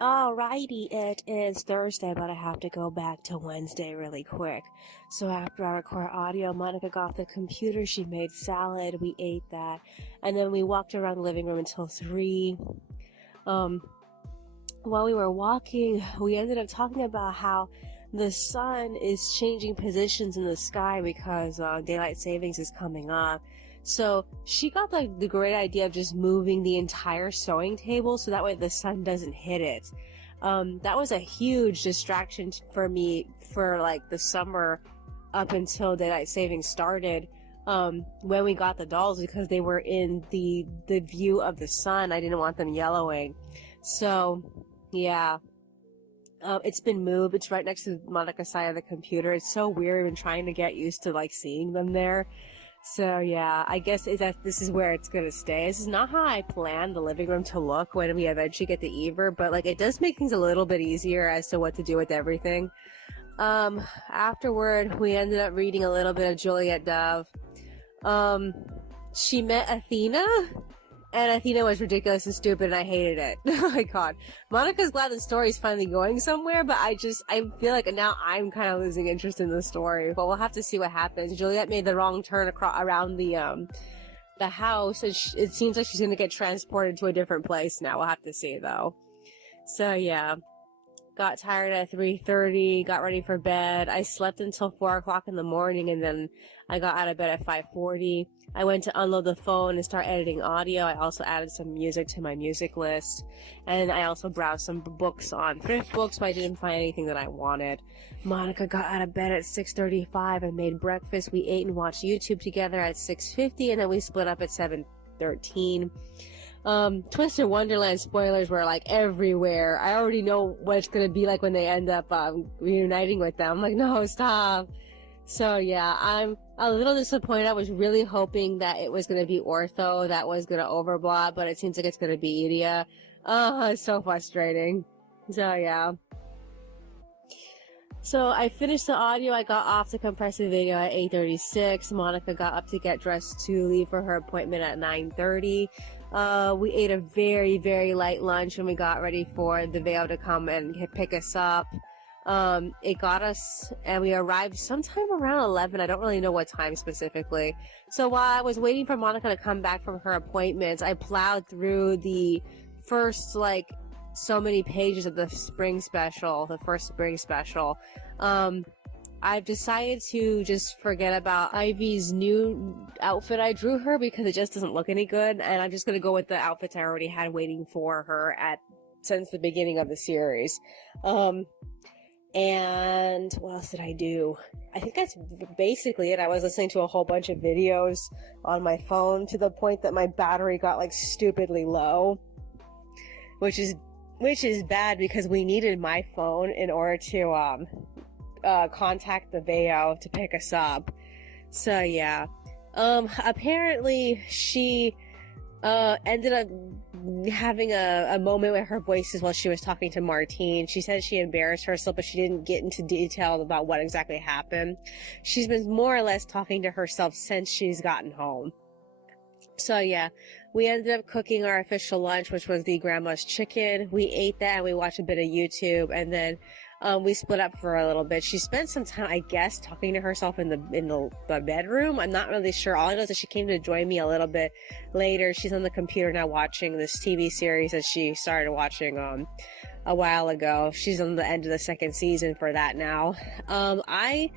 Alrighty, it is Thursday, but I have to go back to Wednesday really quick. So after I record audio, Monika got off the computer, she made salad, we ate that, and then we walked around the living room until 3. While we were walking, we ended up talking about how the sun is changing positions in the sky because daylight savings is coming up. So she got the great idea of just moving the entire sewing table so that way the sun doesn't hit it. That was a huge distraction for me for like the summer up until daylight savings started. When we got the dolls, because they were in the view of the sun, I didn't want them yellowing. So yeah. It's been moved. It's right next to Monika's side of the computer. It's so weird and trying to get used to like seeing them there. So yeah, I guess this is where it's gonna stay. This is not how I planned the living room to look when we eventually get the Ever, but like it does make things a little bit easier as to what to do with everything. Afterward, we ended up reading a little bit of Juliet Dove. She met Athena, and Athena was ridiculous and stupid, and I hated it. Oh my god. Monika's glad the story's finally going somewhere, but I feel like now I'm kind of losing interest in the story. But we'll have to see what happens. Juliet made the wrong turn around the house, and it seems like she's gonna get transported to a different place now. We'll have to see, though. So, yeah. Got tired at 3:30, got ready for bed. I slept until 4 o'clock in the morning, and then I got out of bed at 5:40. I went to unload the phone and start editing audio. I also added some music to my music list, and I also browsed some books on thrift books, but I didn't find anything that I wanted. Monika got out of bed at 6:35 and made breakfast. We ate and watched YouTube together at 6:50, and then we split up at 7:13. Twister Wonderland spoilers were like everywhere. I already know what it's gonna be like when they end up reuniting with them. I'm like, no, stop. So yeah, I'm a little disappointed. I was really hoping that it was gonna be Ortho that was gonna overblot, but it seems like it's gonna be Idia. Oh, it's so frustrating. So yeah. So I finished the audio. I got off to compress the video at 8:36. Monika got up to get dressed to leave for her appointment at 9:30. We ate a very, very light lunch and we got ready for the Veo to come and pick us up. It got us, and we arrived sometime around 11. I don't really know what time specifically. So while I was waiting for Monika to come back from her appointments, I plowed through the first, so many pages of the spring special, the first spring special. I've decided to just forget about Ivy's new outfit I drew her because it just doesn't look any good, and I'm just gonna go with the outfits I already had waiting for her since the beginning of the series. And what else did I do? I think that's basically it. I was listening to a whole bunch of videos on my phone to the point that my battery got stupidly low, which is bad because we needed my phone in order to contact the Veo to pick us up. So yeah. Apparently she ended up having a moment with her voices while she was talking to Martine. She said she embarrassed herself, but she didn't get into detail about what exactly happened. She's been more or less talking to herself since she's gotten home. So yeah, we ended up cooking our official lunch, which was the grandma's chicken. We ate that and we watched a bit of YouTube, and then we split up for a little bit. She spent some time, I guess, talking to herself in the bedroom. I'm not really sure. All I know is that she came to join me a little bit later. She's on the computer now watching this TV series that she started watching a while ago. She's on the end of the second season for that now. I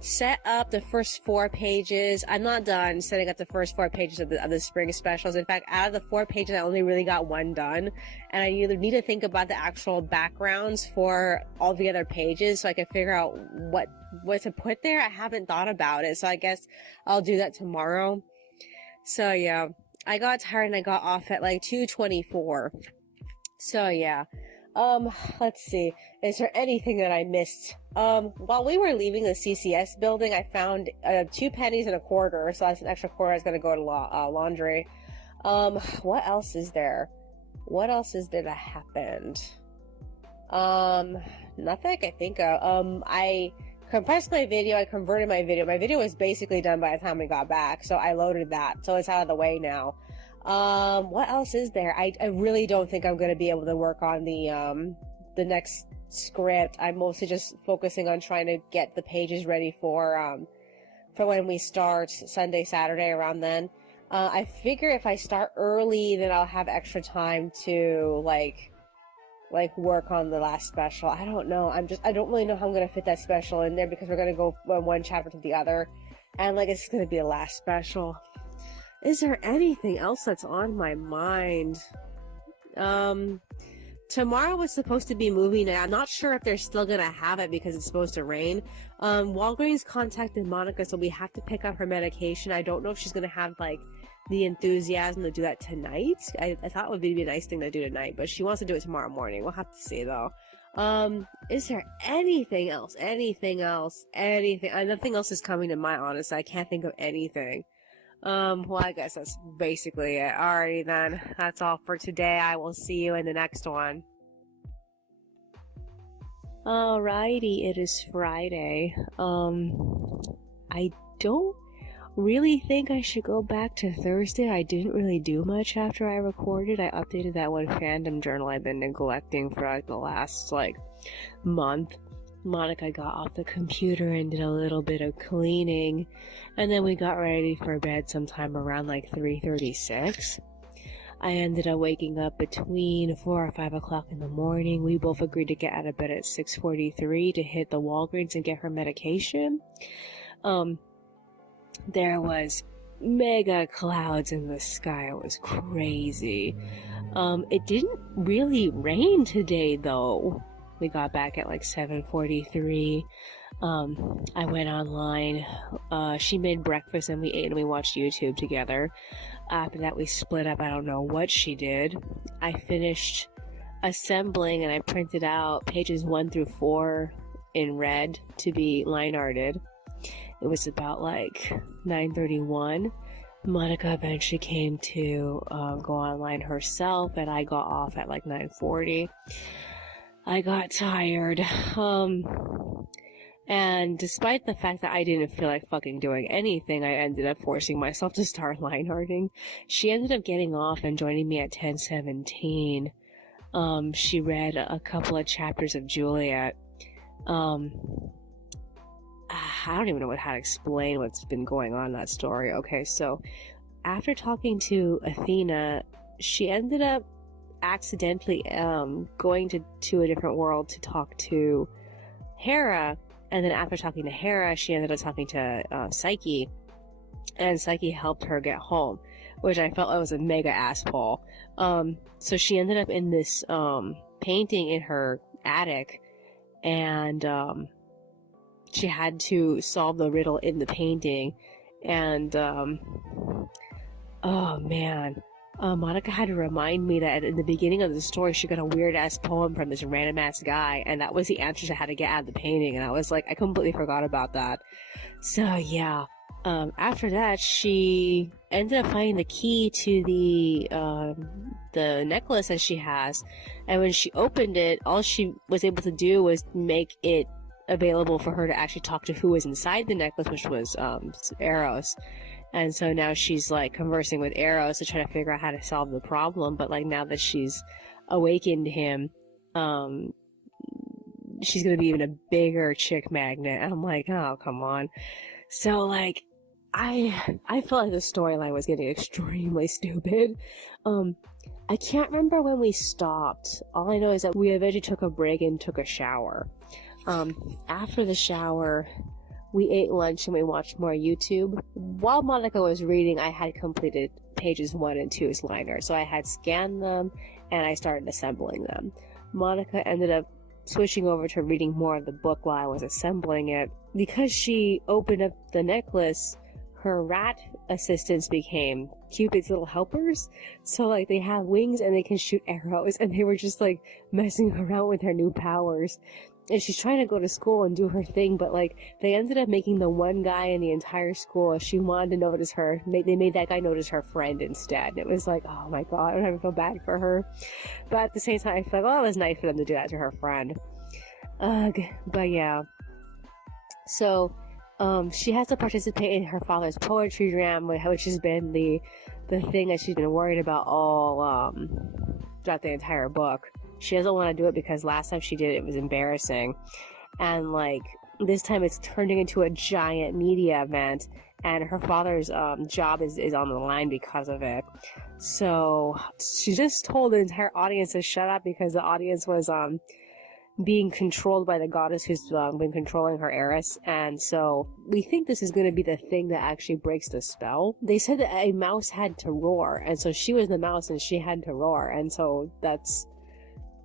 set up the first 4 pages. I'm not done setting up the first 4 pages of the spring specials. In fact, out of the 4 pages, I only really got 1 done. And I need to think about the actual backgrounds for all the other pages so I can figure out what to put there. I haven't thought about it, so I guess I'll do that tomorrow. So yeah, I got tired and I got off at 2:24. So yeah. Let's see. Is there anything that I missed? While we were leaving the CCS building, I found 2 pennies and a quarter, so that's an extra quarter that's gonna go to laundry. What else is there? What else is there that happened? Nothing I can think of. I compressed my video, I converted my video. My video was basically done by the time we got back, so I loaded that, so it's out of the way now. What else is there? I really don't think I'm gonna be able to work on the next script. I'm mostly just focusing on trying to get the pages ready for when we start Sunday, Saturday, around then. I figure if I start early, then I'll have extra time to like work on the last special. I don't know. I don't really know how I'm gonna fit that special in there because we're gonna go from one chapter to the other, and like it's gonna be the last special. Is there anything else that's on my mind? Tomorrow was supposed to be movie night. I'm not sure if they're still gonna have it because it's supposed to rain. Walgreens contacted Monika, so we have to pick up her medication. I don't know if she's gonna have like the enthusiasm to do that tonight. I thought it would be a nice thing to do tonight, but she wants to do it tomorrow morning. We'll have to see though. Is there anything else? Anything? Nothing else is coming to mind, honestly. I can't think of anything. Well, I guess that's basically it. Alrighty then. That's all for today. I will see you in the next one. Alrighty, it is Friday. I don't really think I should go back to Thursday. I didn't really do much after I recorded. I updated that one fandom journal I've been neglecting for like the last month. Monika got off the computer and did a little bit of cleaning, and then we got ready for bed sometime around 3:36. I ended up waking up between 4 or 5 o'clock in the morning. We both agreed to get out of bed at 6:43 to hit the Walgreens and get her medication. There was mega clouds in the sky. It was crazy. It didn't really rain today though. We got back at 7:43. I went online. She made breakfast and we ate and we watched YouTube together. After that we split up. I don't know what she did. I finished assembling and I printed out pages 1 through 4 in red to be line arted. It was about 9:31. Monika eventually came to go online herself and I got off at 9:40. I got tired, and despite the fact that I didn't feel like fucking doing anything, I ended up forcing myself to start line arting. She ended up getting off and joining me at 10:17. She read a couple of chapters of Juliet. I don't even know how to explain what's been going on in that story. Okay, so after talking to Athena, she ended up accidentally going to a different world to talk to Hera, and then after talking to Hera she ended up talking to Psyche, and Psyche helped her get home, which I felt was a mega asshole. So she ended up in this painting in her attic, and she had to solve the riddle in the painting, and oh man, Monika had to remind me that in the beginning of the story she got a weird ass poem from this random ass guy, and that was the answer to how to get out of the painting, and I was like, I completely forgot about that. So yeah, after that she ended up finding the key to the necklace that she has, and when she opened it, all she was able to do was make it available for her to actually talk to who was inside the necklace, which was Eros. And so now she's conversing with Eros to try to figure out how to solve the problem. But now that she's awakened him, she's gonna be even a bigger chick magnet. And I'm like, oh, come on. So I felt like the storyline was getting extremely stupid. I can't remember when we stopped. All I know is that we eventually took a break and took a shower. After the shower, we ate lunch and we watched more YouTube. While Monika was reading, I had completed pages 1 and 2's liner, so I had scanned them and I started assembling them. Monika ended up switching over to reading more of the book while I was assembling it. Because she opened up the necklace, her rat assistants became Cupid's little helpers. So they have wings and they can shoot arrows, and they were just messing around with her new powers. And she's trying to go to school and do her thing, but they ended up making the one guy in the entire school, she wanted to notice her, they made that guy notice her friend instead. And it was oh my god, I don't even feel bad for her. But at the same time, I feel it was nice for them to do that to her friend. But yeah. So She has to participate in her father's poetry jam, which has been the thing that she's been worried about all throughout the entire book. She doesn't want to do it because last time she did it, it was embarrassing, and like this time it's turning into a giant media event, and her father's job is on the line because of it. So she just told the entire audience to shut up because the audience was being controlled by the goddess who's been controlling her heiress, and so we think this is going to be the thing that actually breaks the spell. They said that a mouse had to roar, and so she was the mouse and she had to roar, and so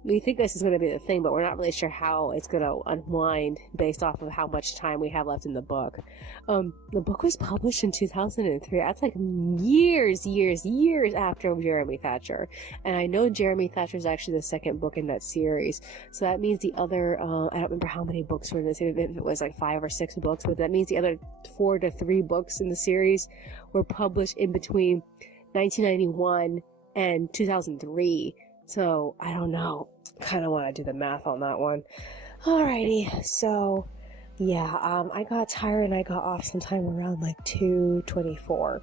we think this is going to be the thing, but we're not really sure how it's going to unwind based off of how much time we have left in the book. The book was published in 2003. That's like years after Jeremy Thatcher. And I know Jeremy Thatcher is actually the second book in that series. So that means the other, I don't remember how many books were in this, if it was like 5 or 6 books, but that means the other 4 to 3 books in the series were published in between 1991 and 2003. So, I don't know. Kind of want to do the math on that one. Alrighty, so, yeah, I got tired and I got off sometime around like 2:24.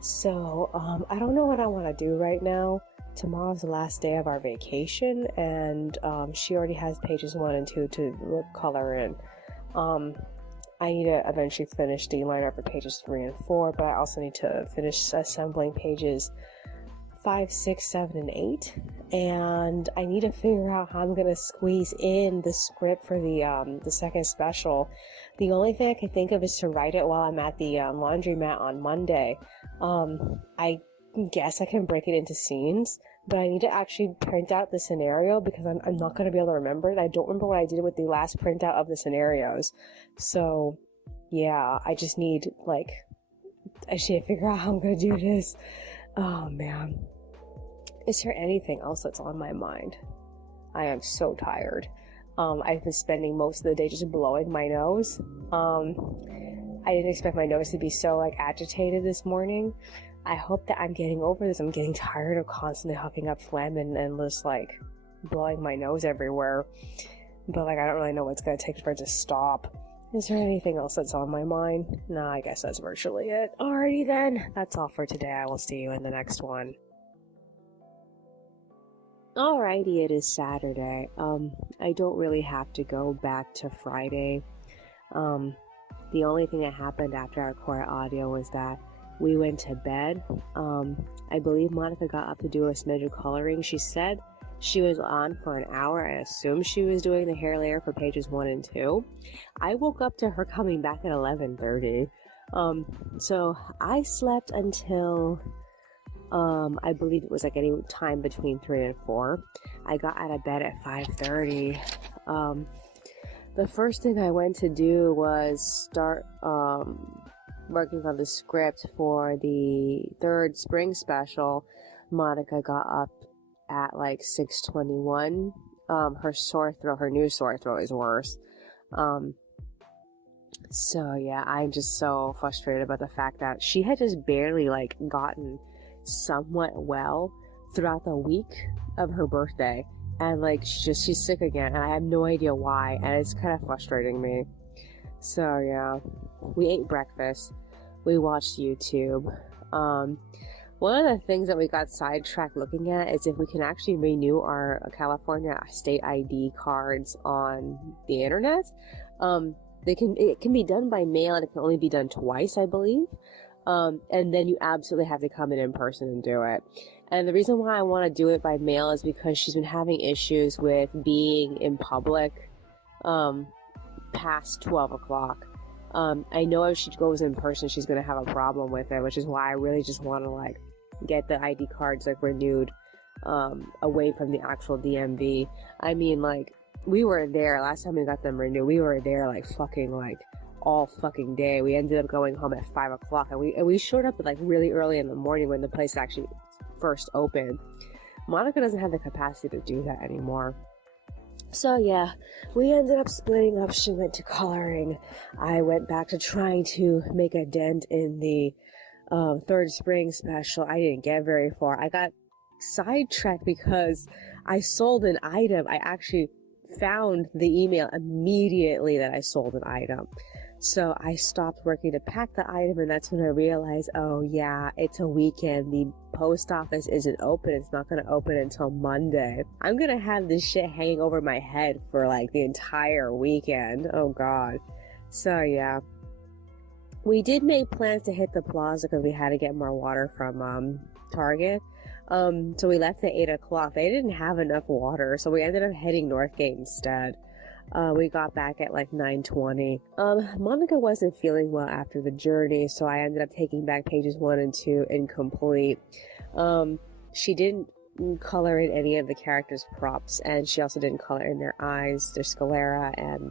So, I don't know what I want to do right now. Tomorrow's the last day of our vacation, and she already has pages 1 and 2 to color in. I need to eventually finish the liner for pages 3 and 4, but I also need to finish assembling pages 5, 6, 7, and 8, and I need to figure out how I'm gonna squeeze in the script for the second special. The only thing I can think of is to write it while I'm at the laundromat on Monday. I guess I can break it into scenes, but I need to actually print out the scenario because I'm not gonna be able to remember it. I don't remember what I did with the last printout of the scenarios. So, yeah, I just need I should figure out how I'm gonna do this. Oh man. Is there anything else that's on my mind? I am so tired. I've been spending most of the day just blowing my nose. I didn't expect my nose to be so agitated this morning. I hope that I'm getting over this. I'm getting tired of constantly hucking up phlegm and just blowing my nose everywhere. But I don't really know what's gonna take for it to stop. Is there anything else that's on my mind? No, I guess that's virtually it. Alrighty then. That's all for today. I will see you in the next one. Alrighty, it is Saturday. I don't really have to go back to Friday. The only thing that happened after our core audio was that we went to bed. I believe Monika got up to do a smidge of coloring. She said she was on for an hour. I assume she was doing the hair layer for pages 1 and 2. I woke up to her coming back at 11:30. So I slept until I believe it was any time between 3 and 4. I got out of bed at 5:30. The first thing I went to do was start working on the script for the 3rd spring special. Monika got up at 6:21. Her new sore throat is worse. So yeah, I'm just so frustrated about the fact that she had just barely gotten somewhat well throughout the week of her birthday, and she's sick again, and I have no idea why, and it's kind of frustrating me. So yeah, we ate breakfast, we watched YouTube. One of the things that we got sidetracked looking at is if we can actually renew our California state ID cards on the internet. It can be done by mail, and it can only be done twice, I believe. And then you absolutely have to come in person and do it. And the reason why I want to do it by mail is because she's been having issues with being in public past 12 o'clock. I know if she goes in person, she's going to have a problem with it, which is why I really just want to get the ID cards renewed away from the actual DMV. I mean, we were there last time we got them renewed. We were there all fucking day. We ended up going home at 5 o'clock, and we showed up really early in the morning when the place actually first opened. Monika doesn't have the capacity to do that anymore. So yeah, we ended up splitting up. She went to coloring. I went back to trying to make a dent in the 3rd spring special. I didn't get very far. I got sidetracked because I sold an item. I actually found the email immediately that I sold an item. So I stopped working to pack the item, and that's when I realized, oh yeah, it's a weekend. The post office isn't open. It's not going to open until Monday. I'm going to have this shit hanging over my head for like the entire weekend. Oh God. So yeah. We did make plans to hit the plaza because we had to get more water from Target. So we left at 8 o'clock. They didn't have enough water, so we ended up heading Northgate instead. We got back at like 9:20. Monika wasn't feeling well after the journey, so I ended up taking back pages 1 and 2 incomplete. She didn't color in any of the characters' props, and she also didn't color in their eyes, their sclera, and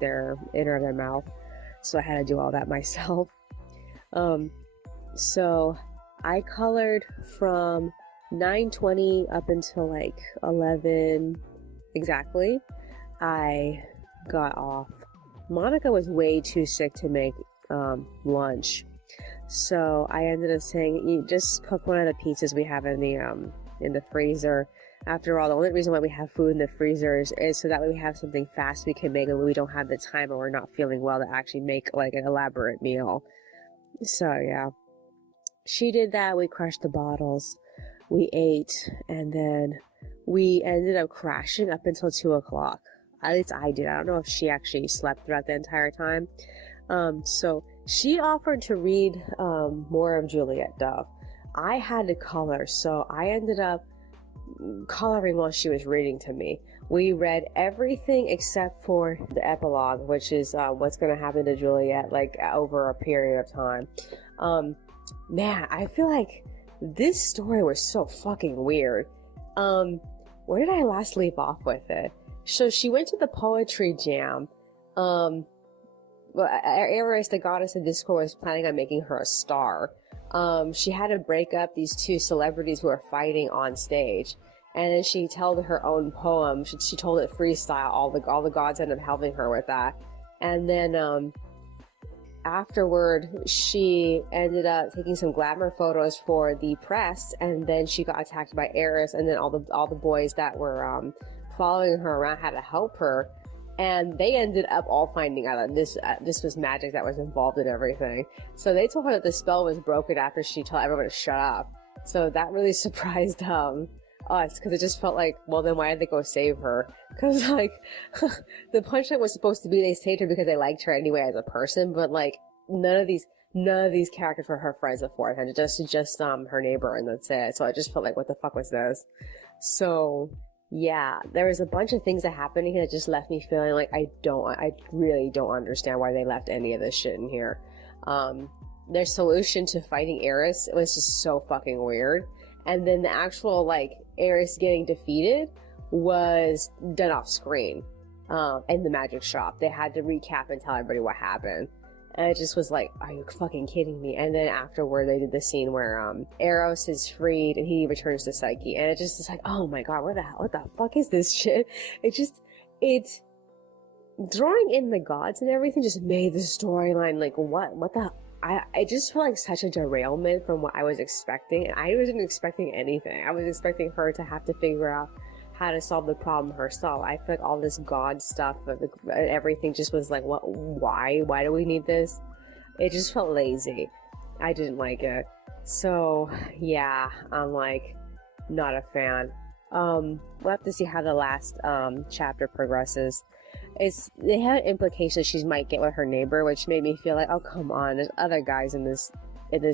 their inner of their mouth. So I had to do all that myself. So I colored from 9:20 up until like 11 exactly. I got off. Monika was way too sick to make lunch, so I ended up saying, "You just cook one of the pizzas we have in the freezer." After all, the only reason why we have food in the freezer is so that way we have something fast we can make when we don't have the time or we're not feeling well to actually make like an elaborate meal. So yeah, she did that. We crushed the bottles, we ate, and then we ended up crashing up until 2 o'clock. At least I did. I don't know if she actually slept throughout the entire time. So she offered to read more of Juliet Dove. I had to color, so I ended up coloring while she was reading to me. We read everything except for the epilogue, which is what's going to happen to Juliet like over a period of time. Man, I feel like this story was so fucking weird. Where did I last leave off with it? So she went to the poetry jam. Well, Eris, the goddess of discord, was planning on making her a star. She had to break up these two celebrities who were fighting on stage, and then she told her own poem. She told it freestyle. All the gods ended up helping her with that, and then afterward she ended up taking some glamour photos for the press, and then she got attacked by Eris, and then all the boys that were following her around had to help her. And they ended up all finding out that this was magic that was involved in everything. So they told her that the spell was broken after she told everyone to shut up. So that really surprised us, because it just felt like, well, then why did they go save her? Because like the punchline was supposed to be they saved her because they liked her anyway as a person, but like none of these characters were her friends beforehand. Just her neighbor, and that's it. So I just felt like, what the fuck was this? So yeah, there was a bunch of things that happened here that just left me feeling like I really don't understand why they left any of this shit in here. Their solution to fighting Eris was just so fucking weird. And then the actual, like, Eris getting defeated was done off screen, in the magic shop. They had to recap and tell everybody what happened. And it just was like, are you fucking kidding me? And then afterward, they did the scene where Eros is freed and he returns to Psyche. And it just is like, oh my god, what the fuck is this shit? It's drawing in the gods and everything just made the storyline like, what the... I just felt like such a derailment from what I was expecting. And I wasn't expecting anything. I was expecting her to have to figure out how to solve the problem herself. I feel like all this god stuff and everything just was like, what? Why do we need this? It just felt lazy. I didn't like it. So yeah, I'm like not a fan. We'll have to see how the last chapter progresses. They had an implication she might get with her neighbor, which made me feel like, oh come on, there's other guys in this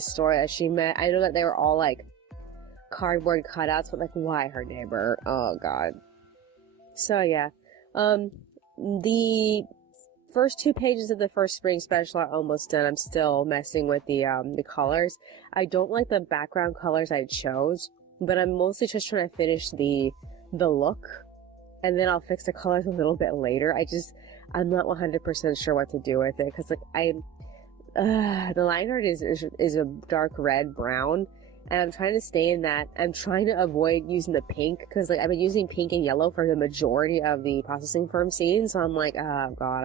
story that she met. I know that they were all like cardboard cutouts, but like, why her neighbor? Oh god. So yeah, the first 2 pages of the first spring special are almost done. I'm still messing with the colors. I don't like the background colors I chose, but I'm mostly just trying to finish the look, and then I'll fix the colors a little bit later. I'm not 100% sure what to do with it, because like the line art is a dark red brown, and I'm trying to stay in that. I'm trying to avoid using the pink, because like I've been using pink and yellow for the majority of the processing firm scenes, so I'm like, oh god,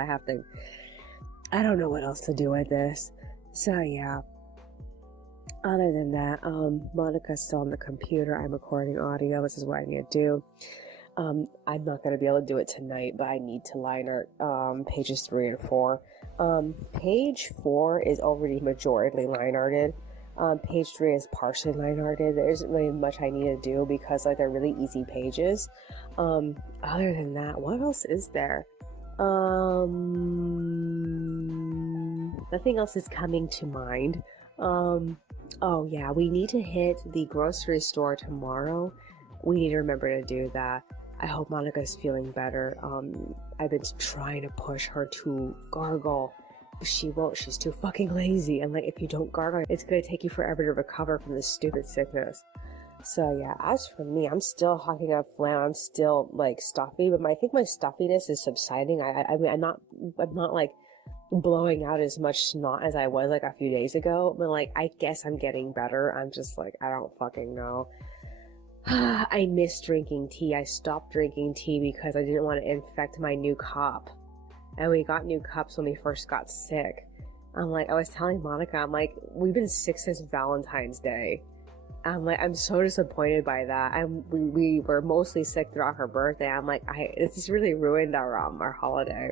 I don't know what else to do with this. So yeah, other than that, Monika's still on the computer. I'm recording audio. This is what I need to do. I'm not going to be able to do it tonight, but I need to line art pages 3 and 4. Page 4 is already majority line arted. Page 3 is partially line arted. There isn't really much I need to do because like they're really easy pages. Other than that, what else is there? Nothing else is coming to mind. Oh yeah, we need to hit the grocery store tomorrow. We need to remember to do that. I hope Monica's feeling better. I've been trying to push her to gargle. She won't. She's too fucking lazy. And like, if you don't gargle, it's gonna take you forever to recover from this stupid sickness. So yeah, as for me, I'm still hawking up phlegm. I'm still like stuffy, but I think my stuffiness is subsiding. I mean, I'm not like blowing out as much snot as I was like a few days ago, but like, I guess I'm getting better. I'm just like, I don't fucking know. I miss drinking tea. I stopped drinking tea because I didn't want to infect my new cup. And we got new cups when we first got sick. I was telling Monica, I'm like, we've been sick since Valentine's Day. I'm like, I'm so disappointed by that. We were mostly sick throughout her birthday. I'm like, this has really ruined our holiday.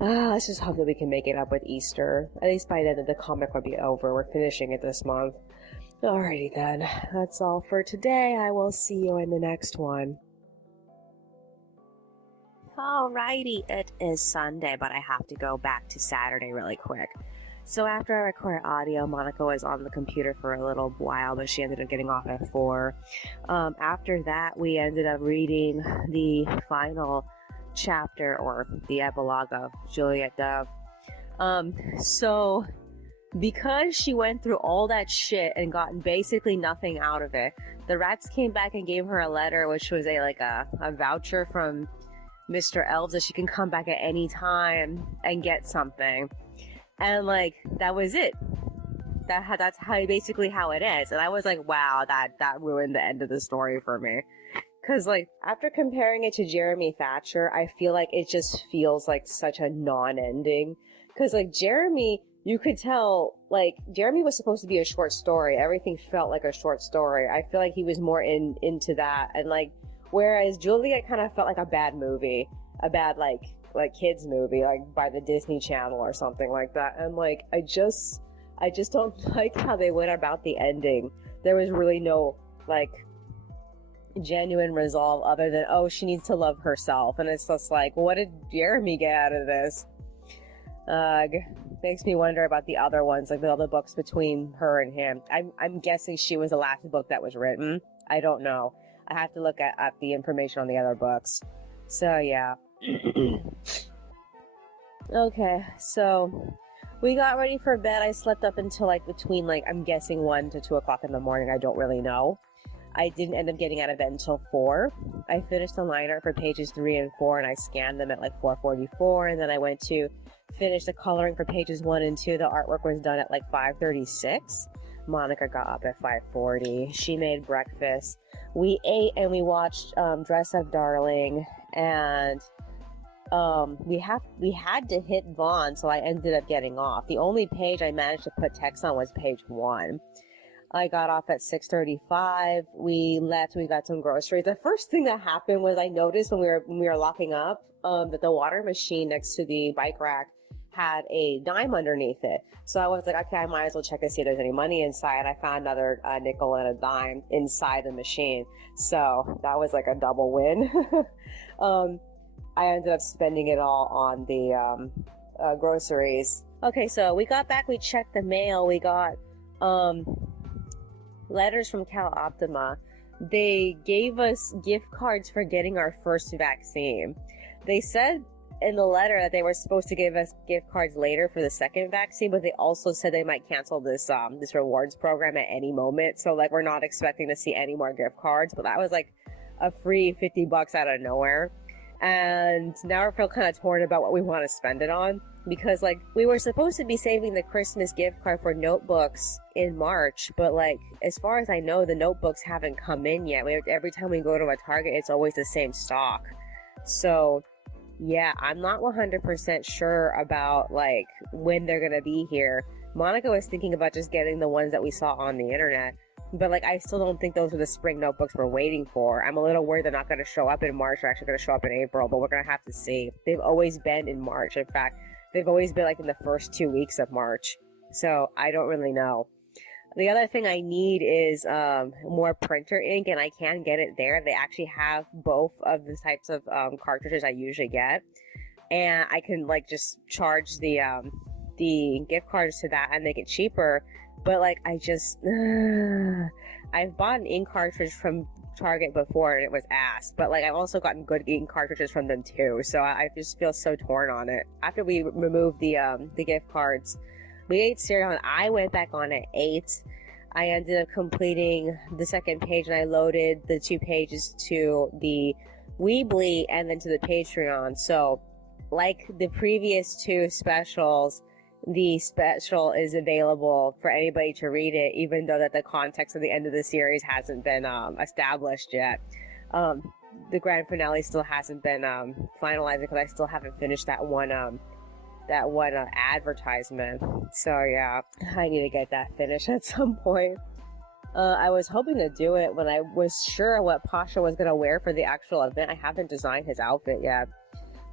Let's just hope that we can make it up with Easter. At least by then the comic will be over. We're finishing it this month. Alrighty then. That's all for today. I will see you in the next one. Alrighty, it is Sunday, but I have to go back to Saturday really quick. So after I recorded audio, Monica was on the computer for a little while, but she ended up getting off at 4. After that, we ended up reading the final chapter, or the epilogue of Juliet Dove. So because she went through all that shit and gotten basically nothing out of it, the rats came back and gave her a letter, which was a voucher from Mr. Elves that she can come back at any time and get something. And like, that was it. That's basically how it is. And I was like, wow, that ruined the end of the story for me. Cause like, after comparing it to Jeremy Thatcher, I feel like it just feels like such a non-ending. Cause like, Jeremy, you could tell, like, Jeremy was supposed to be a short story. Everything felt like a short story. I feel like he was more into that. And like, whereas Juliet kind of felt like a bad movie. A bad, like kids movie, like by the Disney Channel or something like that. And like, I just don't like how they went about the ending. There was really no, like, genuine resolve other than, oh, she needs to love herself. And it's just like, what did Jeremy get out of this? Makes me wonder about the other ones, like the other books between her and him. I'm guessing she was the last book that was written. I don't know. I have to look at the information on the other books. So yeah. Okay, so we got ready for bed. I slept up until like between I'm guessing 1 to 2 o'clock in the morning. I don't really know. I didn't end up getting out of bed until 4. I finished the line art for pages 3 and 4, and I scanned them at like 4:44, and then I went to finish the coloring for pages 1 and 2. The artwork was done at like 5:36. Monica got up at 5:40. She made breakfast. We ate and we watched Dress Up Darling, and we had to hit Vaughn, so I ended up getting off. The only page I managed to put text on was page 1. I got off at 6:35. We left. We got some groceries. The first thing that happened was I noticed when we were locking up that the water machine next to the bike rack had a dime underneath it. So I was like, okay, I might as well check and see if there's any money inside. I found another nickel and a dime inside the machine. So that was like a double win. I ended up spending it all on the groceries. Okay, so we got back. We checked the mail. We got letters from Cal Optima. They gave us gift cards for getting our first vaccine. They said in the letter that they were supposed to give us gift cards later for the second vaccine, but they also said they might cancel this rewards program at any moment. So like, we're not expecting to see any more gift cards, but that was like a free $50 out of nowhere. And now I feel kind of torn about what we want to spend it on, because like, we were supposed to be saving the Christmas gift card for notebooks in March, but like, as far as I know, the notebooks haven't come in yet. Every time we go to a Target, it's always the same stock. So yeah, I'm not 100% sure about like when they're gonna be here. Monica was thinking about just getting the ones that we saw on the internet, but like, I still don't think those are the spring notebooks we're waiting for. I'm a little worried they're not going to show up in March. They're actually going to show up in April, but we're going to have to see. They've always been in March. In fact, they've always been like in the first 2 weeks of March. So I don't really know. The other thing I need is more printer ink, and I can get it there. They actually have both of the types of cartridges I usually get, and I can like just charge the gift cards to that and make it cheaper. But like I've bought an ink cartridge from Target before and it was ass, but like I've also gotten good ink cartridges from them too. So I just feel so torn on it. After we removed the gift cards, we ate cereal and I went back on at 8. I ended up completing the second page and I loaded the 2 pages to the Weebly and then to the Patreon. So like the previous 2 specials, the special is available for anybody to read it, even though that the context of the end of the series hasn't been established yet. The grand finale still hasn't been finalized because I still haven't finished that one advertisement. So yeah, I need to get that finished at some point. I was hoping to do it when I was sure what Pasha was going to wear for the actual event. I haven't designed his outfit yet.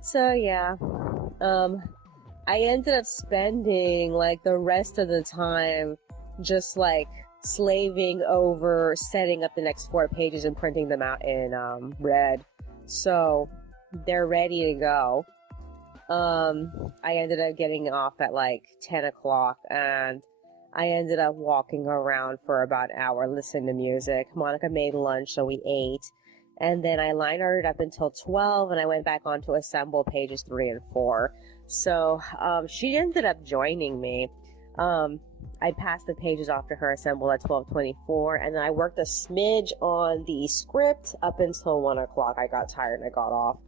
So yeah, I ended up spending like the rest of the time just like slaving over setting up the next 4 pages and printing them out in red. So they're ready to go. I ended up getting off at like 10 o'clock and I ended up walking around for about an hour listening to music. Monika made lunch, so we ate. And then I line arted up until 12 and I went back on to assemble pages 3 and 4. So she ended up joining me. I passed the pages off to her, assembled at 12:24, and then I worked a smidge on the script up until 1 o'clock. I got tired and I got off.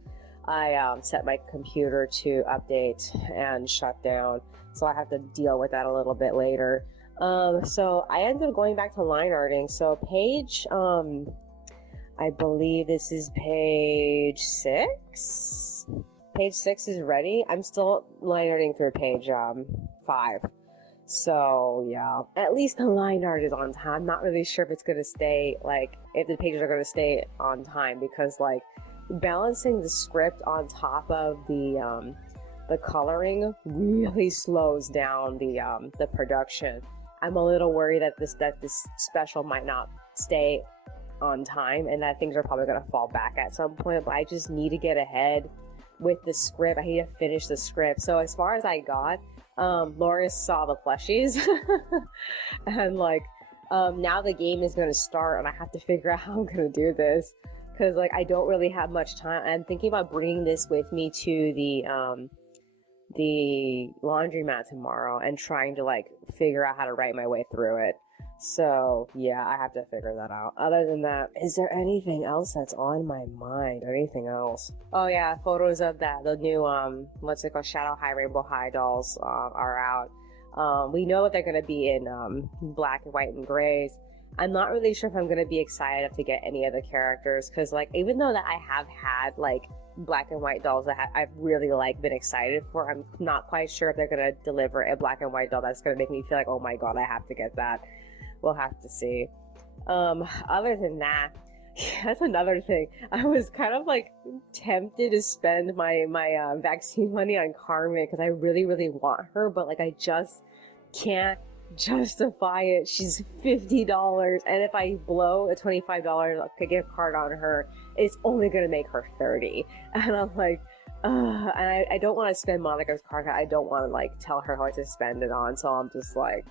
I set my computer to update and shut down, so I have to deal with that a little bit later. So I ended up going back to line arting. So page, I believe this is page 6. Page 6 is ready. I'm still line arting through page 5. So yeah, at least the line art is on time. I'm not really sure if it's going to stay, like, if the pages are going to stay on time, because like balancing the script on top of the coloring really slows down the production. I'm a little worried that this special might not stay on time and that things are probably going to fall back at some point, but I just need to get ahead with the script. I need to finish the script. So as far as I got, Laura saw the plushies and like now the game is going to start and I have to figure out how I'm going to do this, because like I don't really have much time. I'm thinking about bringing this with me to the laundromat tomorrow and trying to like figure out how to write my way through it. So yeah, I have to figure that out. Other than that, is there anything else that's on my mind? Anything else? Oh yeah, photos of the new what's it called, Shadow High, Rainbow High dolls are out. We know that they're gonna be in black and white and grays. I'm not really sure if I'm gonna be excited enough to get any of the characters, because like even though that I have had like black and white dolls that I've really like been excited for, I'm not quite sure if they're gonna deliver a black and white doll that's gonna make me feel like, oh my god, I have to get that. We'll have to see. Other than that, that's another thing. I was kind of like tempted to spend my vaccine money on Carmen because I really, really want her, but like I just can't justify it. She's $50, and if I blow a $25 gift card on her, it's only gonna make her $30. And I'm like, and I don't want to spend Monika's card. I don't want to like tell her how to spend it on. So I'm just like,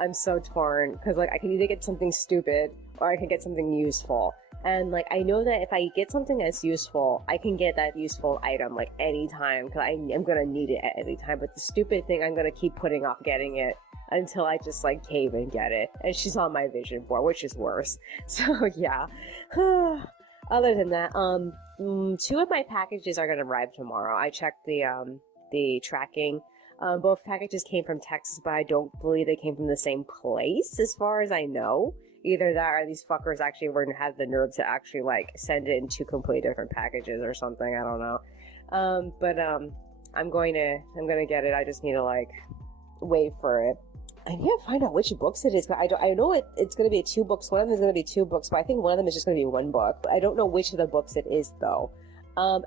I'm so torn because like I can either get something stupid or I can get something useful. And like I know that if I get something that's useful, I can get that useful item like anytime because I'm gonna need it at any time. But the stupid thing, I'm gonna keep putting off getting it until I just like cave and get it. And she's on my vision board, which is worse. So yeah. Other than that, 2 of my packages are gonna arrive tomorrow. I checked the tracking. Both packages came from Texas, but I don't believe they came from the same place as far as I know. Either that or these fuckers actually were gonna have the nerve to actually like send it in 2 completely different packages or something. I don't know. But I'm gonna get it. I just need to like wait for it. I need to find out which books it is. I know it's going to be 2 books. One of them is going to be 2 books, but I think one of them is just going to be 1 book. I don't know which of the books it is, though.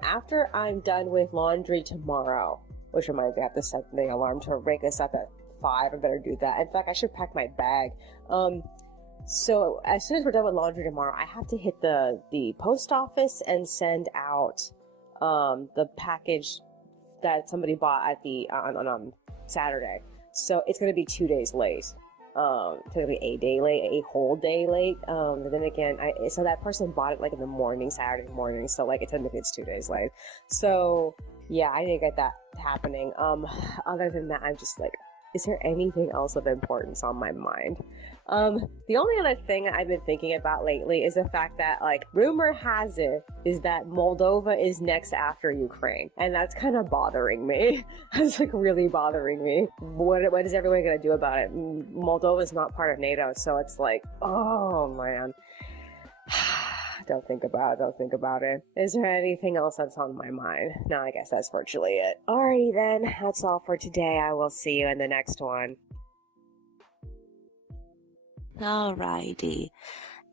After I'm done with laundry tomorrow, which reminds me I have to set the alarm to wake us up at 5. I better do that. In fact, I should pack my bag. So as soon as we're done with laundry tomorrow, I have to hit the post office and send out the package that somebody bought at the on Saturday. So it's going to be 2 days late. It's going to be a whole day late. And then again, so that person bought it like in the morning, Saturday morning. So like it's 2 days late. So yeah, I didn't get that happening. Other than that, I'm just like, is there anything else of importance on my mind? The only other thing I've been thinking about lately is the fact that, like, rumor has it is that Moldova is next after Ukraine, and that's kind of bothering me. That's like really bothering me. What is everyone gonna do about it? Moldova is not part of NATO, so it's like, oh man. Don't think about it. Is there anything else that's on my mind? No, I guess that's virtually it. Alrighty then, that's all for today. I will see you in the next one. Alrighty.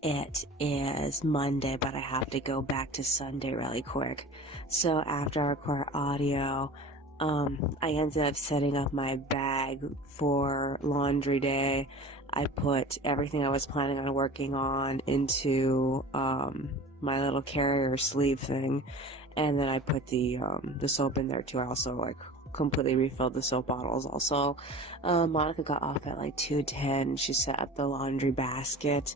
It is Monday, but I have to go back to Sunday really quick. So after I record audio, I ended up setting up my bag for laundry day. I put everything I was planning on working on into my little carrier sleeve thing, and then I put the soap in there too. I also like completely refilled the soap bottles. Also, Monica got off at like 2:10. She set up the laundry basket,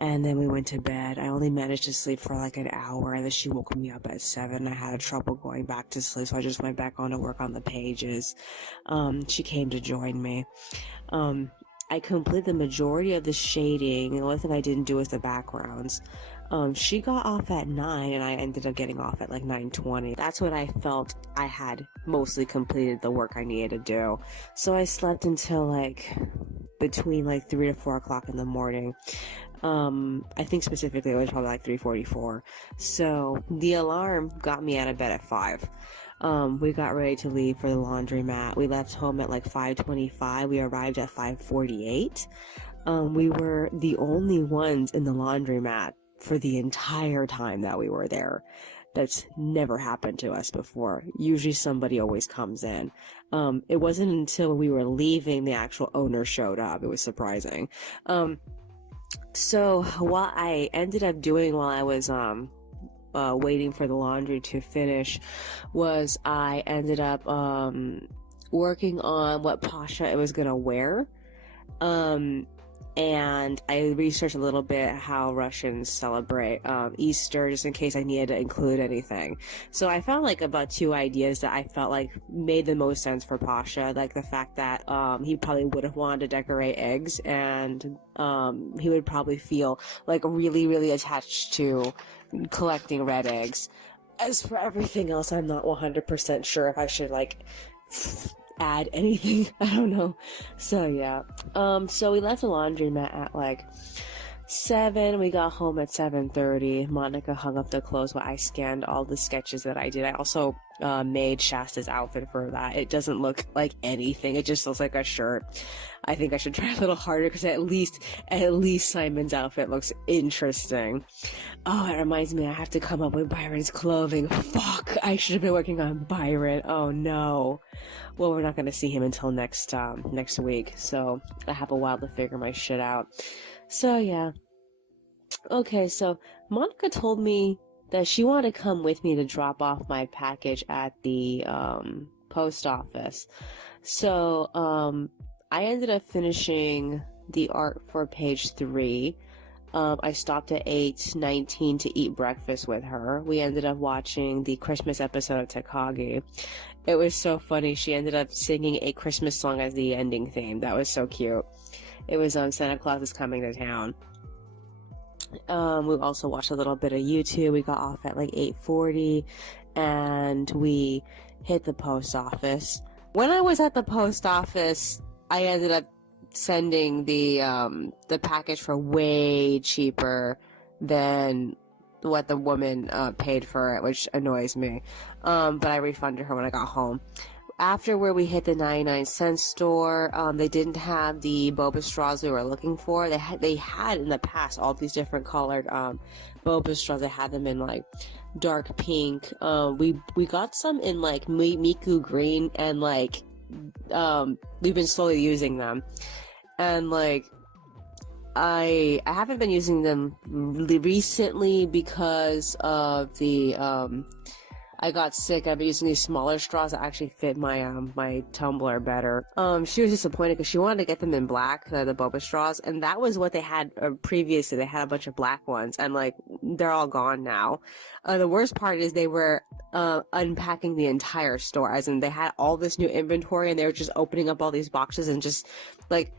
and then we went to bed. I only managed to sleep for like an hour, and then she woke me up at 7. I had trouble going back to sleep, so I just went back on to work on the pages. She came to join me. I completed the majority of the shading. The only thing I didn't do was the backgrounds. She got off at 9, and I ended up getting off at like 9:20. That's when I felt I had mostly completed the work I needed to do. So I slept until like between like 3 to 4 o'clock in the morning. I think specifically it was probably like 3:44. So the alarm got me out of bed at 5. We got ready to leave for the laundromat. We left home at like 5:25. We arrived at 5:48. We were the only ones in the laundromat for the entire time that we were there. That's never happened to us before. Usually somebody always comes in. It wasn't until we were leaving the actual owner showed up. It was surprising. So what I ended up doing while I was waiting for the laundry to finish was I ended up working on what Pasha was gonna wear. And I researched a little bit how Russians celebrate Easter, just in case I needed to include anything. So I found like about 2 ideas that I felt like made the most sense for Pasha, like the fact that he probably would have wanted to decorate eggs, and he would probably feel like really, really attached to collecting red eggs. As for everything else, I'm not 100% sure if I should like add anything. I don't know. So yeah. So we left the laundromat at like 7. We got home at 7:30. Monica hung up the clothes while I scanned all the sketches that I did. I also made Shasta's outfit for that. It doesn't look like anything. It just looks like a shirt. I think I should try a little harder, because at least Simon's outfit looks interesting. Oh, it reminds me, I have to come up with Byron's clothing. Fuck, I should have been working on Byron. Oh no. Well, we're not going to see him until next week, so I have a while to figure my shit out. So yeah. Okay, so Monica told me that she wanted to come with me to drop off my package at the post office. So I ended up finishing the art for page 3. I stopped at 8:19 to eat breakfast with her. We ended up watching the Christmas episode of Takagi. It was so funny. She ended up singing a Christmas song as the ending theme. That was so cute. It was Santa Claus is Coming to Town. We also watched a little bit of YouTube. We got off at like 8:40, and we hit the post office. When I was at the post office, I ended up sending the package for way cheaper than what the woman paid for it, which annoys me. But I refunded her when I got home. after where we hit the 99-cent store, they didn't have the boba straws we were looking for. They had in the past all these different colored boba straws. They had them in like dark pink. We got some in like Miku green, and like we've been slowly using them, and like I haven't been using them recently because of the I got sick. I've been using these smaller straws that actually fit my my tumbler better. She was disappointed because she wanted to get them in black, the boba straws, and that was what they had previously. They had a bunch of black ones, and like they're all gone now. The worst part is they were unpacking the entire store, as in they had all this new inventory, and they were just opening up all these boxes and just like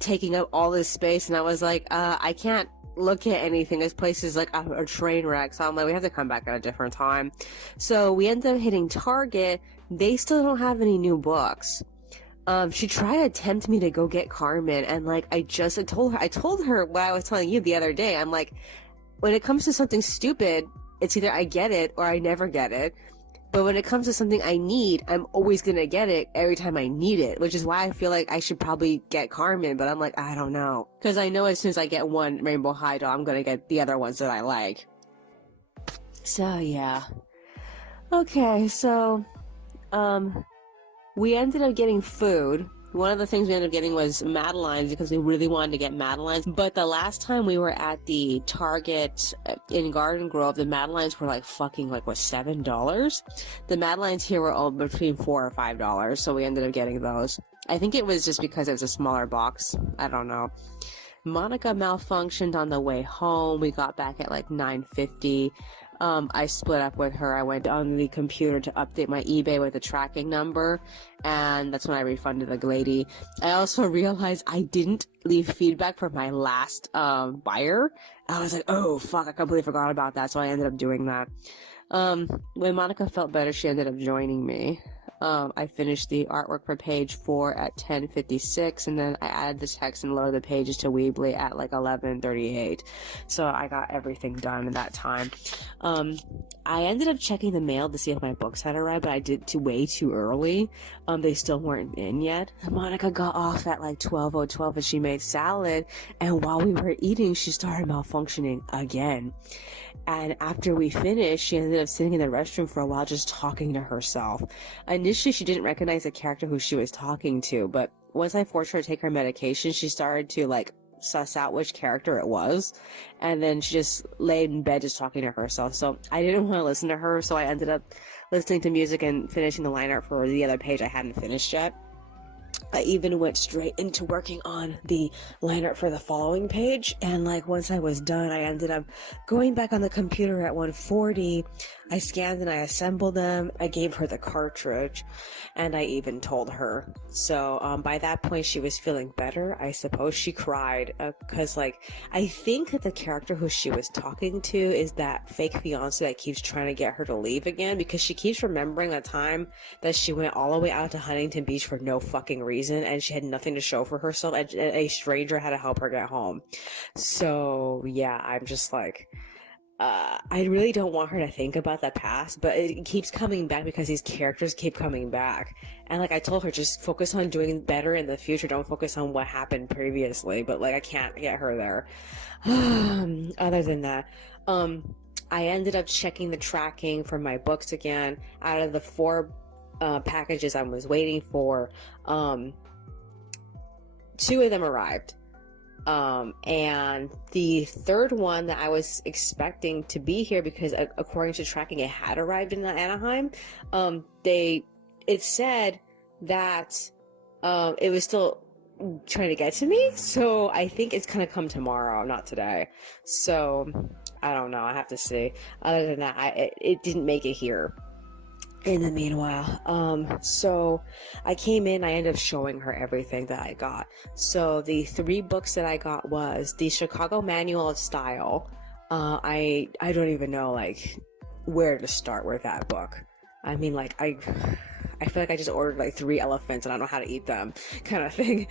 taking up all this space. And I was like, I can't look at anything. This place is like a train wreck. So I'm like, we have to come back at a different time. So we ended up hitting Target. They still don't have any new books. She tried to tempt me to go get Carmen, and like I told her what I was telling you the other day. I'm like, when it comes to something stupid, it's either I get it or I never get it. But when it comes to something I need, I'm always gonna get it every time I need it, which is why I feel like I should probably get Carmen, but I'm like, I don't know. Because I know as soon as I get one Rainbow High doll, I'm gonna get the other ones that I like. So, yeah. Okay, so, we ended up getting food. One of the things we ended up getting was Madeleines, because we really wanted to get Madeleines. But the last time we were at the Target in Garden Grove, the Madeleines were like fucking like, what, $7? The Madeleines here were all between $4 or $5, so we ended up getting those. I think it was just because it was a smaller box. I don't know. Monika malfunctioned on the way home. We got back at like 9:50. I split up with her. I went on the computer to update my eBay with the tracking number, and that's when I refunded the lady. I also realized I didn't leave feedback for my last buyer. I was like, oh fuck, I completely forgot about that, so I ended up doing that. When Monika felt better, she ended up joining me. I finished the artwork for page 4 at 10:56, and then I added the text and loaded the pages to Weebly at like 11:38. So I got everything done in that time. I ended up checking the mail to see if my books had arrived, but I did way too early. They still weren't in yet. Monika got off at like 12:12, and she made salad, and while we were eating, she started malfunctioning again. And after we finished, she ended up sitting in the restroom for a while just talking to herself. Initially, she didn't recognize the character who she was talking to, but once I forced her to take her medication, she started to like suss out which character it was, and then she just laid in bed just talking to herself. So I didn't want to listen to her, so I ended up listening to music and finishing the line art for the other page I hadn't finished yet. I even went straight into working on the line art for the following page, and like once I was done, I ended up going back on the computer at 1:40. I scanned and I assembled them. I gave her the cartridge, and I even told her. So by that point, she was feeling better. I suppose she cried because like I think that the character who she was talking to is that fake fiance that keeps trying to get her to leave again, because she keeps remembering the time that she went all the way out to Huntington Beach for no fucking reason, and she had nothing to show for herself, and a stranger had to help her get home. So yeah, I'm just like, I really don't want her to think about the past, but it keeps coming back because these characters keep coming back. And like I told her, just focus on doing better in the future. Don't focus on what happened previously. But like I can't get her there. Other than that, I ended up checking the tracking for my books again. Out of the 4 packages I was waiting for, 2 of them arrived. And the third one that I was expecting to be here, because according to tracking it had arrived in Anaheim, it said that it was still trying to get to me, so I think it's gonna come tomorrow, not today. So I don't know, I have to see. Other than that, it didn't make it here. In the meanwhile, so I came in, I ended up showing her everything that I got. So the 3 books that I got was the Chicago Manual of Style. I don't even know like where to start with that book. I mean, like I feel like I just ordered like 3 elephants and I don't know how to eat them, kind of thing.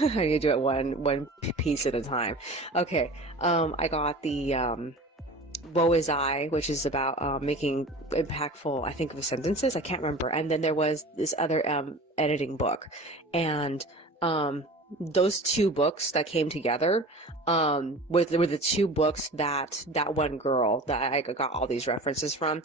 I need to do it one piece at a time. Okay, I got the Woe Is I, which is about making impactful, I think, of sentences. I can't remember. And then there was this other editing book, and those two books that came together were the two books that one girl that I got all these references from,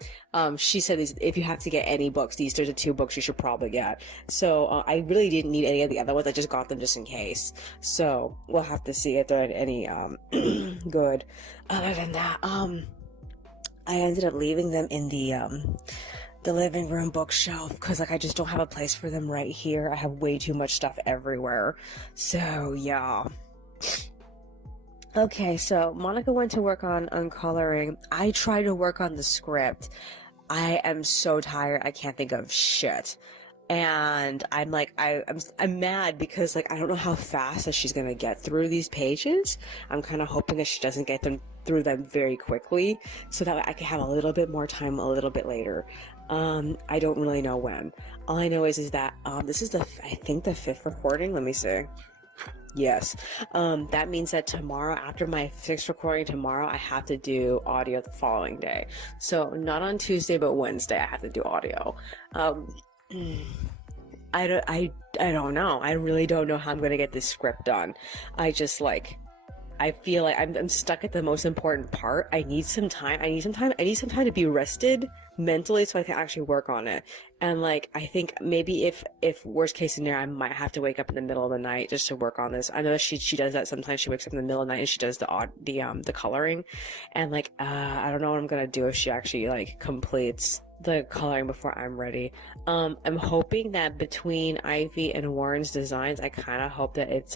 she said, if you have to get any books, these are the two books you should probably get. So I really didn't need any of the other ones. I just got them just in case. So we'll have to see if they're any good. Other than that, I ended up leaving them in the living room bookshelf because like I just don't have a place for them right here. I have way too much stuff everywhere. So yeah. Okay, so Monika went to work on coloring. I tried to work on the script. I am so tired. I can't think of shit. And I'm like, I'm mad because like I don't know how fast that she's gonna get through these pages. I'm kind of hoping that she doesn't get through them very quickly, so that way I can have a little bit more time a little bit later. I don't really know when. All I know is that this is I think the 5th recording. Let me see. Yes. That means that tomorrow, after my 6th recording tomorrow, I have to do audio the following day. So not on Tuesday, but Wednesday I have to do audio. I don't know. I really don't know how I'm gonna get this script done. I feel like I'm stuck at the most important part. I need some time. I need some time to be rested mentally so I can actually work on it. And like, I think maybe if worst case scenario, I might have to wake up in the middle of the night just to work on this. I know that she does that sometimes. She wakes up in the middle of the night and she does the coloring. And like, I don't know what I'm gonna do if she actually like completes the coloring before I'm ready. I'm hoping that between Ivy and Warren's designs, I kind of hope that it's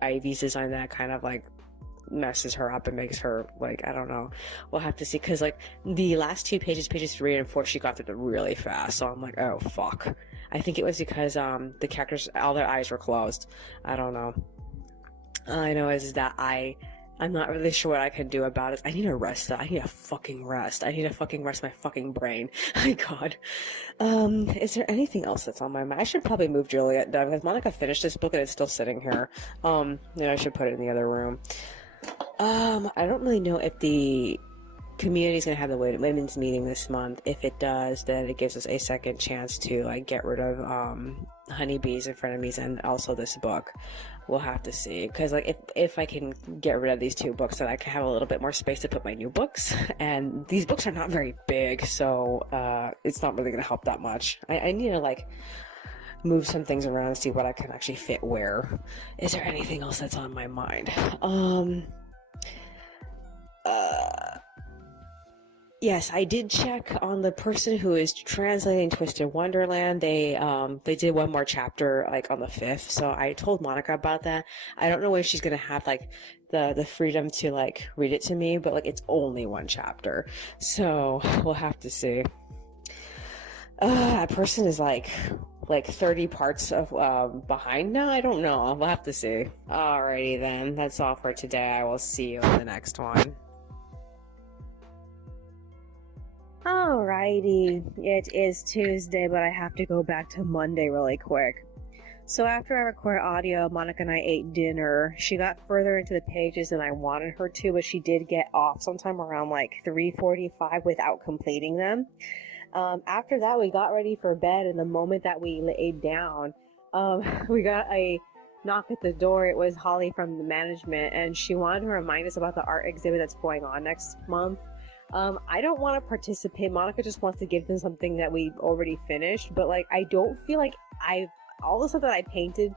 Ivy's design that kind of like messes her up and makes her like, I don't know, we'll have to see, because like the last two pages 3 and 4, she got through them really fast, so I'm like, oh fuck. I think it was because the characters, all their eyes were closed. I don't know. All I know is that I'm not really sure what I can do about it. I need a rest though. I need a fucking rest. I need to fucking rest my fucking brain. My god. Is there anything else that's on my mind? I should probably move Juliet down because Monika finished this book and it's still sitting here. I should put it in the other room. I don't really know if the community is going to have the women's meeting this month. If it does, then it gives us a second chance to like get rid of honeybees and frenemies and also this book. We'll have to see, because like if I can get rid of these two books, then I can have a little bit more space to put my new books, and these books are not very big, so it's not really going to help that much. I need to like move some things around and see what I can actually fit where. Is there anything else that's on my mind? Yes, I did check on the person who is translating Twisted Wonderland. They did one more chapter like on the 5th, so I told Monika about that. I don't know if she's gonna have like the freedom to like read it to me, but like it's only one chapter, so we'll have to see. That person is like 30 parts of behind now. I don't know. We'll have to see. Alrighty then, that's all for today. I will see you in the next one. Alrighty, it is Tuesday, but I have to go back to Monday really quick. So after I record audio, Monika and I ate dinner. She got further into the pages than I wanted her to, but she did get off sometime around like 3:45 without completing them. After that, we got ready for bed, and the moment that we laid down, we got a knock at the door. It was Holly from the management, and she wanted to remind us about the art exhibit that's going on next month. I don't want to participate. Monika just wants to give them something that we've already finished, but like I don't feel like all the stuff that I painted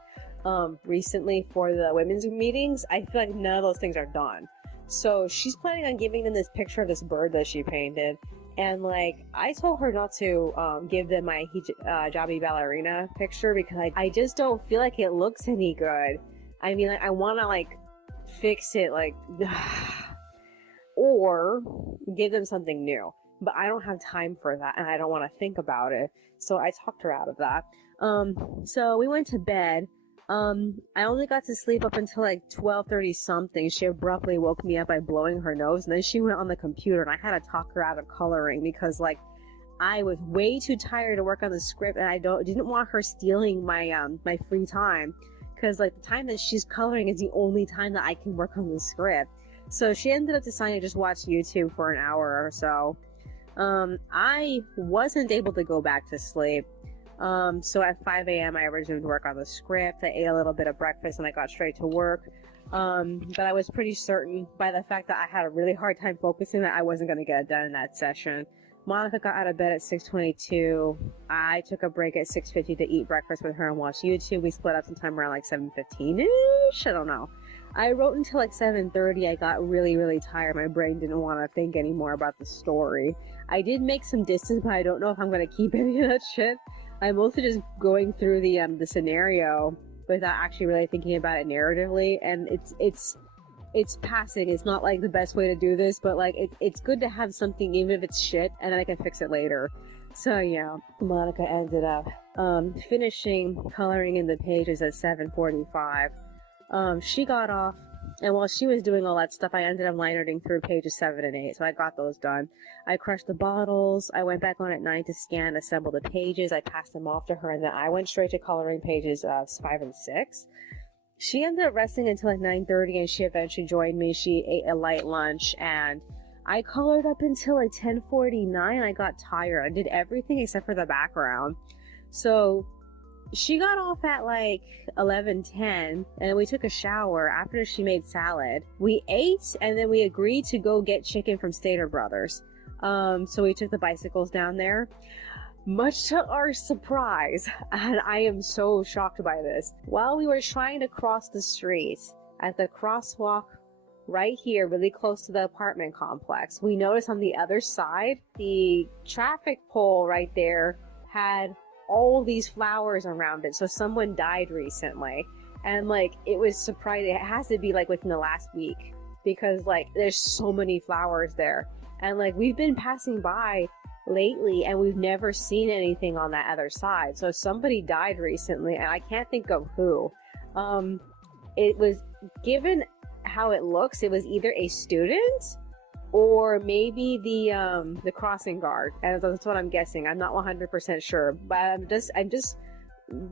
recently for the women's meetings, I feel like none of those things are done. So she's planning on giving them this picture of this bird that she painted, and like I told her not to give them my hijabi ballerina picture because I just don't feel like it looks any good. I mean, like I want to like fix it, like or give them something new, but I don't have time for that and I don't want to think about it, so I talked her out of that. So we went to bed. I only got to sleep up until like 12:30 something. She abruptly woke me up by blowing her nose, and then she went on the computer, and I had to talk her out of coloring because like I was way too tired to work on the script, and I didn't want her stealing my my free time, because like the time that she's coloring is the only time that I can work on the script. So she ended up deciding to just watch YouTube for an hour or so. I wasn't able to go back to sleep. So at 5 a.m. I resumed work on the script. I ate a little bit of breakfast and I got straight to work. But I was pretty certain by the fact that I had a really hard time focusing that I wasn't going to get it done in that session. Monika got out of bed at 6:22. I took a break at 6:50 to eat breakfast with her and watch YouTube. We split up sometime around like 7:15-ish. I don't know. I wrote until like 7:30. I got really, really tired. My brain didn't want to think anymore about the story. I did make some distance, but I don't know if I'm going to keep any of that shit. I'm mostly just going through the scenario without actually really thinking about it narratively, and it's passing. It's not like the best way to do this, but like it's good to have something, even if it's shit, and then I can fix it later. So yeah, Monika ended up finishing coloring in the pages at 7:45. She got off, and while she was doing all that stuff, I ended up line arting through pages 7 and 8, so I got those done. I crushed the bottles. I went back on at 9 to scan, assemble the pages. I passed them off to her, and then I went straight to coloring pages 5 and 6. She ended up resting until like 9:30, and she eventually joined me. She ate a light lunch, and I colored up until like 10:49. I got tired. I did everything except for the background. So she got off at like 11:10, and we took a shower after she made salad. We ate, and then we agreed to go get chicken from Stater Brothers. So we took the bicycles down there. Much to our surprise, and I am so shocked by this, while we were trying to cross the street at the crosswalk right here, really close to the apartment complex, we noticed on the other side, the traffic pole right there had all these flowers around it. So someone died recently, and like it was surprising. It has to be like within the last week, because like there's so many flowers there, and like we've been passing by lately and we've never seen anything on that other side. So somebody died recently, and I can't think of who. It was, given how it looks, it was either a student or maybe the crossing guard, and that's what I'm guessing. I'm not 100% sure, but I'm just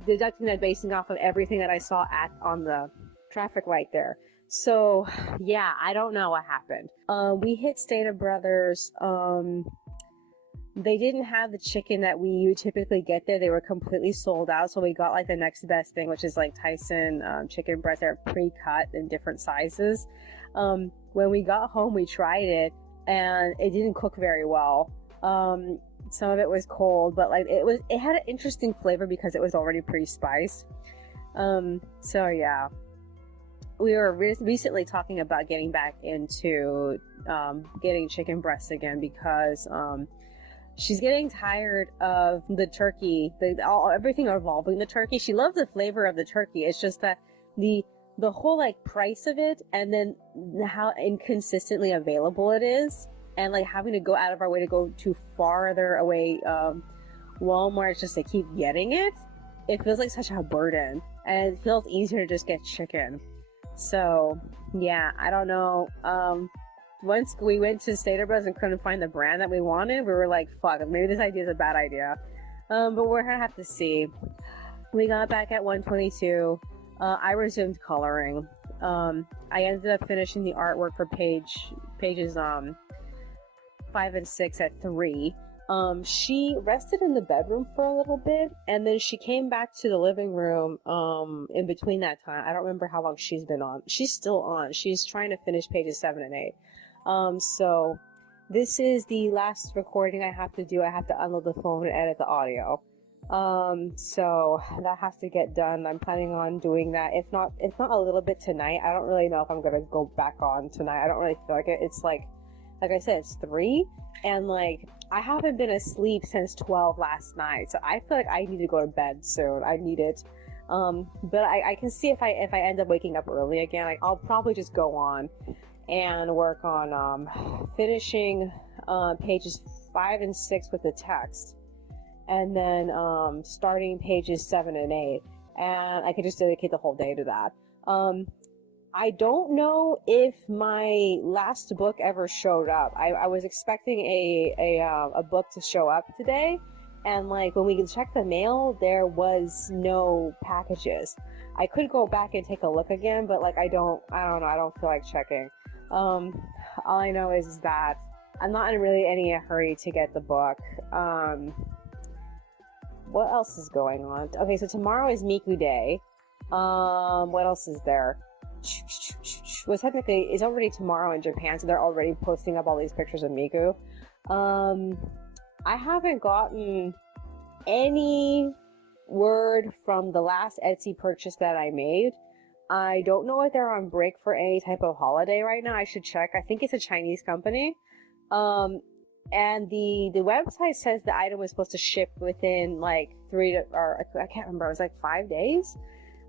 deducting that, basing off of everything that I saw on the traffic light there. So yeah, I don't know what happened. We hit Stater Brothers. They didn't have the chicken that we typically get there. They were completely sold out. So we got like the next best thing, which is like Tyson chicken breasts. They're pre-cut in different sizes. When we got home, we tried it, and it didn't cook very well. Some of it was cold, but like it had an interesting flavor because it was already pre-spiced. So yeah, we were recently talking about getting back into getting chicken breasts again, because she's getting tired of the turkey, everything involving the turkey. She loves the flavor of the turkey. It's just that the whole like price of it, and then how inconsistently available it is, and like having to go out of our way to go to farther away Walmart just to keep getting it. It feels like such a burden, and it feels easier to just get chicken. So yeah, I don't know. Once we went to Stater Brothers and couldn't find the brand that we wanted, we were like, fuck, maybe this idea is a bad idea. But we're gonna have to see. We got back at 1:22. I resumed coloring. I ended up finishing the artwork for pages 5 and 6 at 3. She rested in the bedroom for a little bit, and then she came back to the living room in between that time. I don't remember how long she's been on. She's still on. She's trying to finish pages 7 and 8. So this is the last recording I have to do. I have to unload the phone and edit the audio. So that has to get done. I'm planning on doing that. If not a little bit tonight. I don't really know if I'm gonna go back on tonight. I don't really feel like it. It's like I said, it's 3, and like I haven't been asleep since 12 last night. So I feel like I need to go to bed soon. I need it. But I can see if I end up waking up early again, I'll probably just go on and work on finishing pages 5 and 6 with the text, and then starting pages 7 and 8, and I could just dedicate the whole day to that. I don't know if my last book ever showed up. I was expecting a book to show up today, and like when we checked the mail, there was no packages. I could go back and take a look again, but like I don't know, I don't feel like checking. Um, all I know is that I'm not in really any hurry to get the book. What else is going on? Okay, so tomorrow is Miku Day. What else is there? Well, technically, it's already tomorrow in Japan, so they're already posting up all these pictures of Miku. I haven't gotten any word from the last Etsy purchase that I made. I don't know if they're on break for any type of holiday right now. I should check. I think it's a Chinese company. And the website says the item was supposed to ship within like I can't remember. It was like 5 days.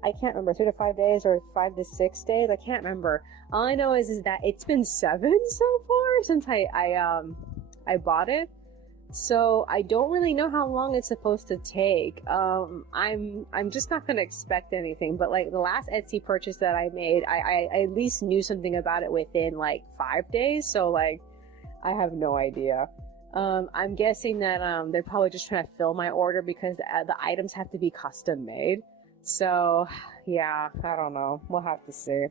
I can't remember, 3 to 5 days or 5 to 6 days. I can't remember. All I know is that it's been 7 so far since I bought it. So I don't really know how long it's supposed to take. I'm just not gonna expect anything. But like the last Etsy purchase that I made, I at least knew something about it within like 5 days. So like, I have no idea. I'm guessing that they're probably just trying to fill my order because the items have to be custom made. So yeah, I don't know. We'll have to see.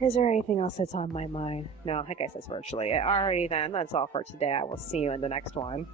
Is there anything else that's on my mind? No, I guess that's virtually it. Alrighty then, that's all for today. I will see you in the next one.